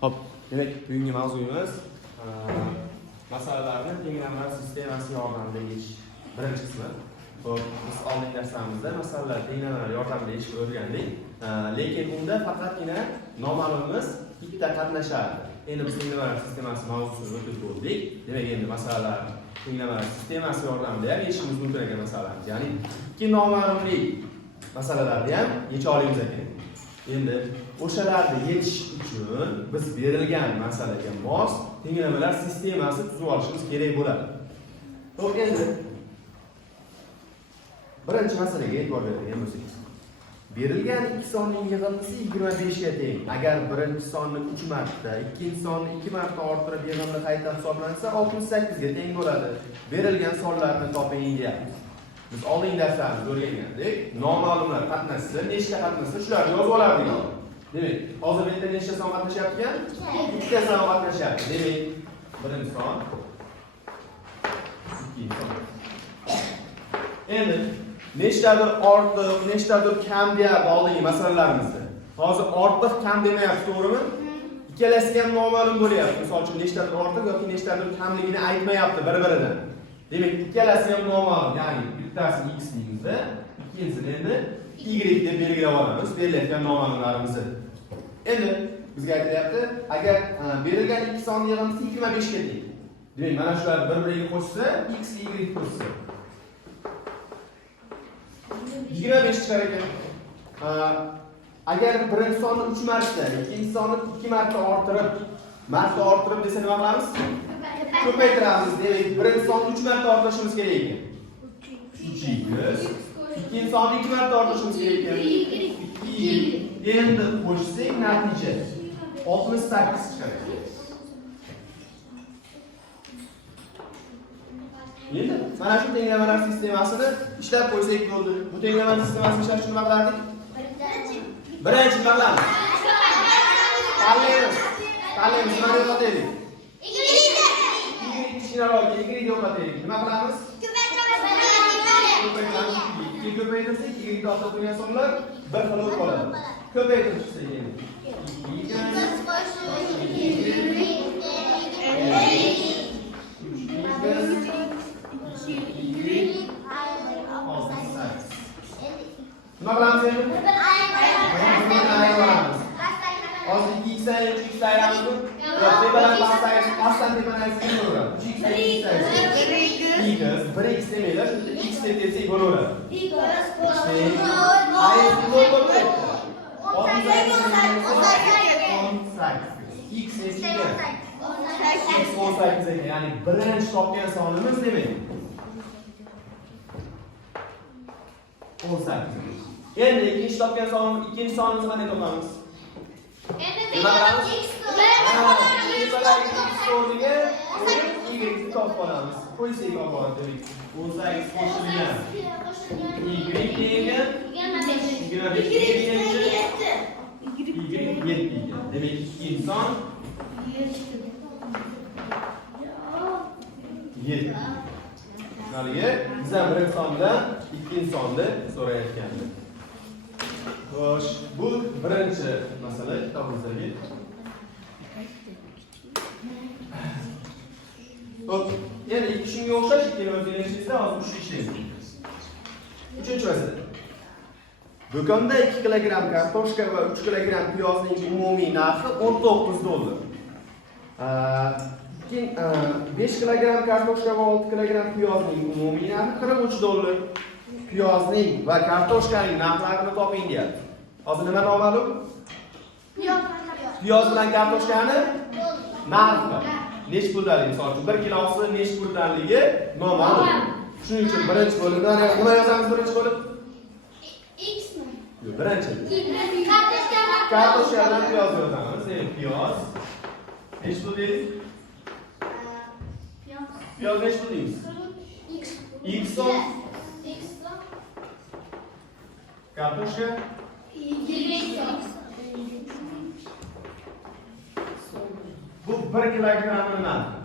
Hop, demek bugungi mavzuyimiz masalalarni tenglamlar sistemasi yordamida yechish. Birinchi qismi. Hop, biz oldingi darsimizda masalalar tenglamlar yordamida yechishni o'rgandik. Lekin unda faqatgina noma'lumimiz bitta qatnashardi. Endi biz tenglamlar sistemasi mavzusini o'tib ko'rdik. Demak, endi masalalar tenglamlar sistemasi yordamida ham yechishimiz mumkin ekan masalalarni. Ya'ni ikki noma'lumlik masalalarni ham yecha olamiz ekan. Endi o'shalarni yechish uchun biz berilgan masalaga mos tenglamalar sistemasi tuzib olishimiz kerak bo'ladi. Xo'p, endi birinchi masalaga e'tibor beradigan bo'lsak, berilgan ikki sonning yig'indisi 25 ga teng. Agar birinchi sonni 3 marta, ikkinchi sonni 2 marta orttirib yig'indi qayta hisoblansa 68 ga teng bo'ladi. Berilgan sonlarni toping deyapmiz. Biz oldingi darslarimizda o'rgangandik. Noma'lumlar qatnashsa, nechta qatnashsa shularni yozib olardik. Demak, hozir bu yerda nechta son qatnashyapti ekan? Ikkita son qatnashyapti. Demak, birinchi son, ikkinchi son. Endi nechtadir ortiq, nechtadir kam deyapti oldingi masalalarimizda. Hozir ortiq kam demayapti, to'g'rimi? Ikkalasi ham noma'lum bo'lyapti. Misol uchun nechtadir ortiq yoki nechtadir kamligini aytmayapti bir-biridan. Demak, ikkalasi ham noma'lum, ya'ni bittasini x deymizda, ikkinchisini endi y deb belgilab olamiz, berilayotgan noma'lumlarimizni. Endi bizga aytilyapti, agar berilgan ikki sonning yig'indisi 25 ga teng. Demak, mana shularni bir-biriga qo'shsa, x y qo'shsa 25 chiqar ekan. Agar birinchi sonni 3 marta, ikkinchi sonni 2 marta orttirib desa nima qilamiz? Ko'paytiramiz. Demak, birinchi sonni 3 marta orttirishimiz kerak ekan. 3x. Ikkinchi sonni 2 marta orttirishimiz kerak ekan. 2. Endi qo'shsak, natija 68 chiqar ekan. Endi mana shu tenglamalar sistemasini ishlab qo'ysak bo'ldi. Bu tenglamalar sistemasini ishlash uchun nima qilardik? Birinchi nima qilamiz? Tanlaymiz. Nima deb ataylik? Y yo'qotaylik. Nima qilamiz? Ko'paytirsak, y ortda turgan sonlar bir xil bo'lib qoladi. Ko'paytirsak endi. Nima qilamiz endi? Hozir 2x aylanib 3x aylanibmi? Yo'q, tepadan pastdan tepadan bo'laveradi. 3x aylanib 1x demaylar, shunda x deb desak bo'laveradi. X nechiga? X 18 ekan, ya'ni birinchi topgan sonimiz demak 18. Endi ikkinchi topgan ikkinchi sonimizni qanday topamiz? Endi nima qilamiz? o'rniga y ni topib olamiz. Qo'ysak olib demak 18 qo'shilgan y degan 25 7. Demak, ikkinchi son 7. Haliga biz ham birinchi son bilan ikkinchi sonni so'rayotgandi. Xo'sh, bu birinchi masala kitobimizdagi. Xo'p, endi ikki shunga o'xshash ikkala o'zgarishingizda hozir uch ishlaymiz. Uchinchi masala. Do'konda 2 kilogramm kartoshka va 3 kilogramm piyozning umumiy narxi 19 dollar. 5 kilogramm kartoshka va 6 kilogramm piyozning umumiy narxi 43 dollar. Piyozning va kartoshkaning narxlarini toping deyapti. Hozir nima noma'lum? Piyoz bilan kartoshkani narxi. Nech puldanligi, misol uchun 1 kilosi nech puldanligi noma'lum. Shuning uchun birinchi bo'limda nima yozamiz birinchi bo'lim? X mi? Yo'q, birinchi. Kartoshka bilan piyoz yozamiz. Piyoz nech pul deymiz? Piyoz nech pul deymiz? X son. Kartoshka 20 son. Bu 1 kilogrammni narxi.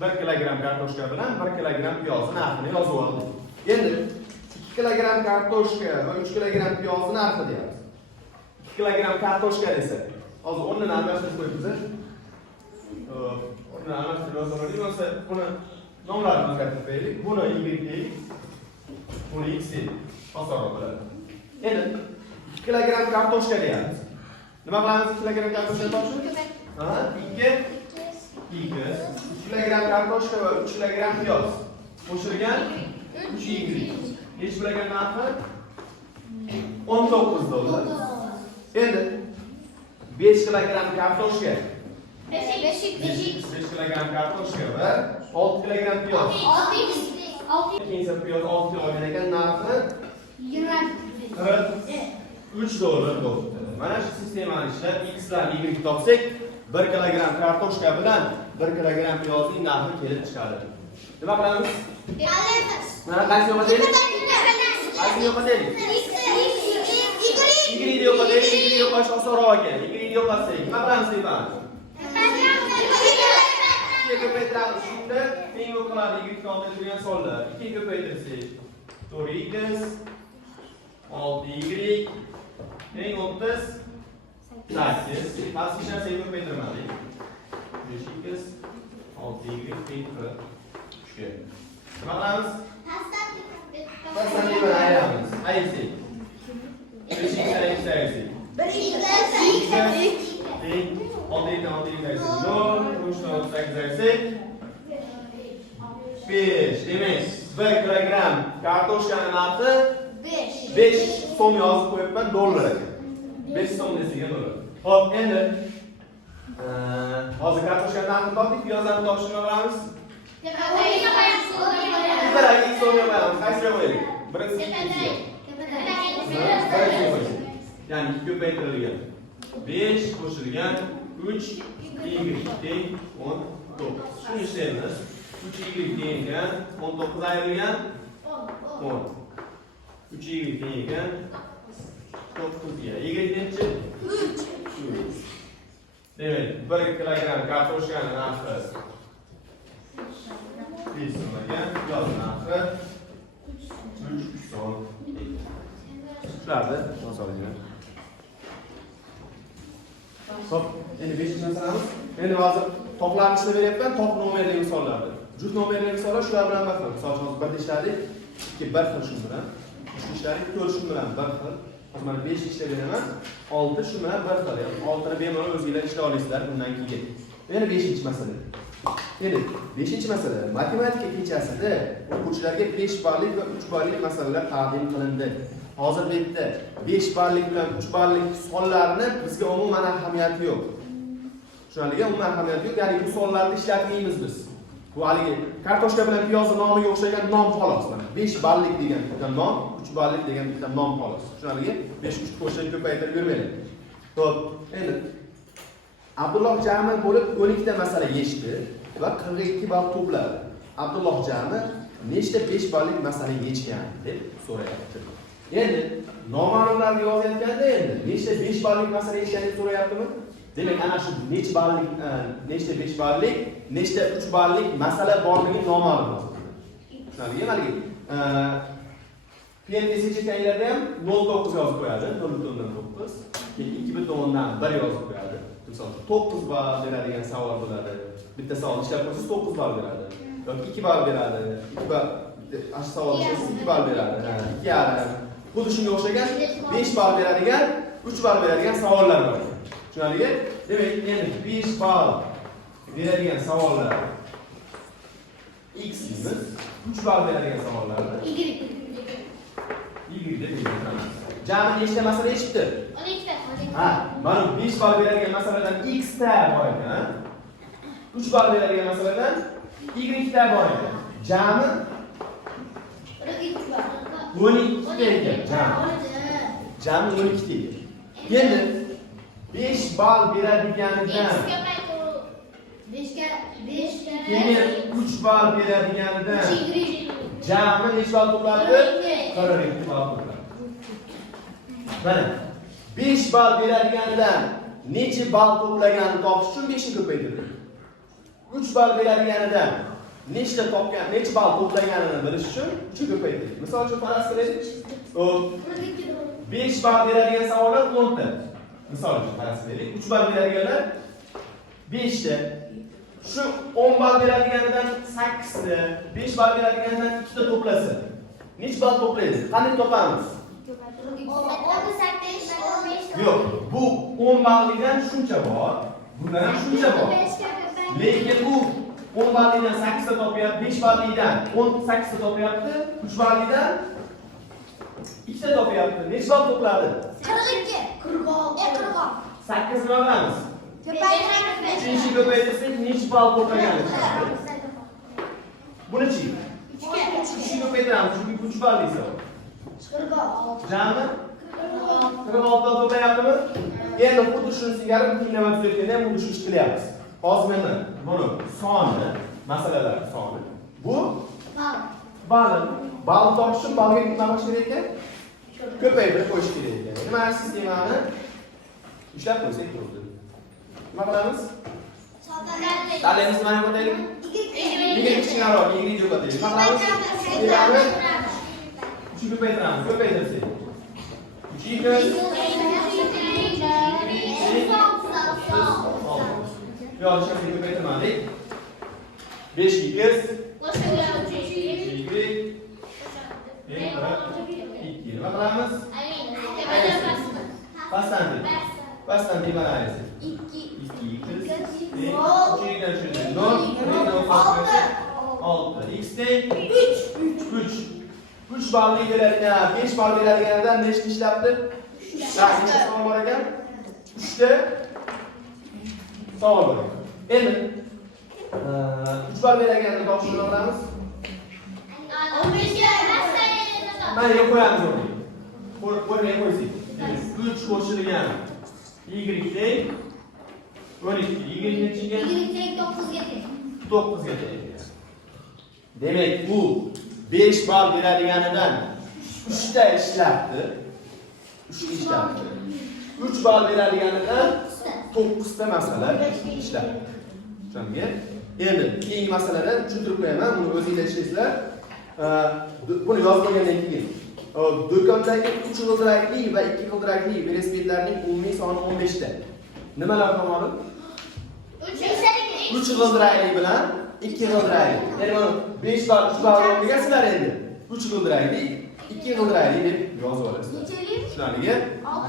1 kilogramm kartoshka bilan 1 kilogramm piyoz narxini yozib oldik. Endi 2 kilogramm kartoshka va 3 kilogramm piyoz narxi deyapmiz. 2 kilogramm kartoshka desa Hozir o'rnini almashtirib qo'yibmiz. O'rnini almashtirib yozdik. Bo'lsa, buni nomlarini o'zgartirib qo'yaylik. Buni y deylik. Buni x deylik. Osonroq bo'ladi. Endi 2 kilogramm kartoshka deyapmiz. Nima qilamiz 2 kilogramm kartoshka topishni? Ha, 2 kilogramm kartoshka va 3 kilogramm piyoz qo'shilgan 3 y. Nechi bo'lgan narxi? 19 dollar. Endi 5 kilogramm kartoshka 5 kilogramm kartoshka va 6 kilogramm piyoz. 6 piyoz 6 kilo olgan ekan, narxi 3 dollar bo'ldi. Mana shu sistemani ishlab x dan y topsak, 1 kilogramm kartoshka bilan 1 kilogramm piyozning narxi kelib chiqadi. Nima qilamiz? Mana qaysi yo'qqa deylik? Qaysi yo'qqa deylik? Y yo'qqa deylik, y yo'qqa osonroq ekan. Y yo'qqasak, nima qilamiz deyman? Ko'paytiramiz. Shunda teng yo'qlarni y olib turgan sonlar. 2 ko'paytirsak, 4x 6y teng 38. Pastki narsani ko'paytirmadik. 5x 6y teng 3. Nima qilamiz? Pastdan ayiramiz. Ayirsak. 5x ayirsak. 1x teng 6 ayirsak. 0, 3, 8 5. Demak, 1 kilogramm kartoshkani narxi 5 so'm yozib qo'yibman, dollar ekan. 5 so'm desak bo'ladi. Xo'p, endi hozir kartoshkani narxini topdik, piyozlarni topishni qilamiz. Bittaga so'm qo'yamiz. Qaysiga qo'yaylik? Birinchisi. Ya'ni 2 ko'paytirilgan 5 qo'shilgan 3 y teng 19. Shuni ishlaymiz. 3 y teng 19 ayrilgan 10. 3 y teng 9 ga. Y nechi? 3. Demak, 1 kilogramm kartoshkani narxi 5 so'm ekan, piyoz narxi 3 so'm. Shularni masalanglar. Xo'p, endi 5-masalamiz. Endi hozir toqlarni ishlab beryapman, toq nomerli misollarni. Juft nomerli misollar shular bilan bir xil. Misol uchun hozir 1 ishladik, 2 bir xil shu bilan, 3 ishladik, 4 shu bilan bir xil. Hozir mana 5 ishlab beraman, 6 shu bilan bir xil. Ya'ni 6 ni bemalol o'zingizlar ishlay olasizlar bundan keyin. Yana 5-masala. Endi 5-masala matematika kechasida o'quvchilarga 5 ballik va 3 ballik masalalar taqdim qilindi. Hozir bu yerda 5 ballik bilan 3 ballik sonlarni bizga umuman ahamiyati yo'q. Tushunarliga umuman ahamiyati yo'q. Ya'ni bu sonlarni ishlatmaymiz biz. Bu haligi kartoshka bilan piyozni nomiga o'xshagan nom xolos. 5 ballik degan bitta nom, 3 ballik degan bitta nom xolos. Tushunarliga 5 3 qo'shib ko'paytirib yurmaylik. Xo'p, endi Abdulloh jami bo'lib 12 ta masala yechdi va 42 ball to'pladi. Abdulloh jami nechta 5 ballik masala yechgan deb so'rayapti. Endi noma'lumlarni yozayotganda endi nechta 5 ballik masala yechganini so'rayaptimi? Demak, ana shu nechta 5 ballik, nechta 3 ballik masala borligi noma'lum bo'ladi. Tushunarlimi? Maliki PNTC chekanglarda ham 0.9 yozib qo'yadi, 0.9. Keyin 2.1 yozib qo'yadi. Misol 9 ball beradigan savol bo'ladi. Bitta savol ishlab ko'rsangiz 9 ball beradi. Yoki 2 ball beradi. 2 ball ash savol ishlasangiz 2 ball beradi. 2,5. Xuddi shunga o'xshagan 5 ball beradigan, 3 ball beradigan savollar bor. Tushunarlimi? Demak, endi 5 ball beradigan savollar x deymiz. 3 ball beradigan savollarni y deb yozamiz. Jami nechta masala eshitdi? 12 ta. Ha, mana 5 ball beradigan masaladan x ta bor ekan. 3 ball beradigan masaladan y ta bor ekan. Jami 12 ta ekan. Jami 12 ta ekan. Endi 5 ball beradiganidan keyin 3 ball beradiganidan jami necha ball to'pladi? 42 ball to'pladi. Mana 5 ball beradiganidan necha ball to'plaganini topish uchun 5 ni ko'paytirdik. 3 ball beradiganidan nechta topgan, necha ball to'plaganini bilish uchun 3 ni ko'paytirdik. Misol uchun faraz qilaylik. 5 ball beradigan savollar 10 ta. Misol uchun qarasaylik. 3 ball beradiganlar 5 ta. Shu 10 ball beradiganidan 8 ta, 5 ball beradiganidan 2 ta to'plasa. Nech ball to'playdi? Qanday topamiz? Yo'q, bu 10 ballidan shuncha bor, bundan ham shuncha bor. Lekin bu 10 ballidan 8 ta topyapti, 5 ballidan 18 ta topyapti, 3 ballidan 2 ta topyapti. Nech ball to'pladi? 42. 46. 8 nima qilamiz? Uchinchi ko'paytirsak nech ball to'plaganimiz? Buni-chi? 3 ko'paytiramiz, chunki 3 ball desa. Jami 46 ta to'playaptimi? Endi xuddi shuni singari tinglamay tuzayotganda ham xuddi shu ish qilyapmiz. Hozir mana buni soni, masalalar soni. Bu ball. Ball topish uchun ballga nima qilish kerak ekan? Ko'paytirib qo'yish kerak ekan. Nima sistemani ishlab qo'ysak bo'ladi. Nima qilamiz? Talayimiz mana bu taylik. Nega kichkinaroq, yengil yo'qotaylik. Nima qilamiz? Uchni ko'paytiramiz. Ko'paytirsak. 3 Yozishni ko'paytirmadik. 5 2 nima qilamiz? Pastdan demaymiz. 2 6 x teng 3 balli beradigan, 5 ball beradiganidan nechta ishlabdi? Nechta savol bor ekan? 3 ta savol bor ekan. Endi 3 ball beradiganini topishni olamiz. 15 ga Mana yo'q qo'yamiz uni. Qo'ymay qo'ysak. 3 qo'shilgan y teng 12. Y nechiga? 9 ga teng. Demak, bu 5 ball beradiganidan 3 ta ishlabdi. 3 ishlabdi. 3 ball beradiganidan 9 ta masala ishlabdi. Tushunga? Endi keyingi masaladan tushuntirib qo'yaman. Buni o'zingizlar ishlaysizlar. Buni yozib olgandan keyin do'kondagi 3 g'ildirakli va 2 g'ildirakli velosipedlarning umumiy soni 15 ta. Nimalar noma'lum? 3 g'ildirakli bilan 2 g'ildirakli. Ya'ni mana 5 ball 3 ball olmagasizlar endi. 3 g'ildirakli, 2 g'ildirakli deb yozib olasizlar. Shularga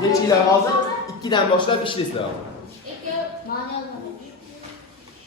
yechinglar hozir 2 dan boshlab ishlaysizlar. 2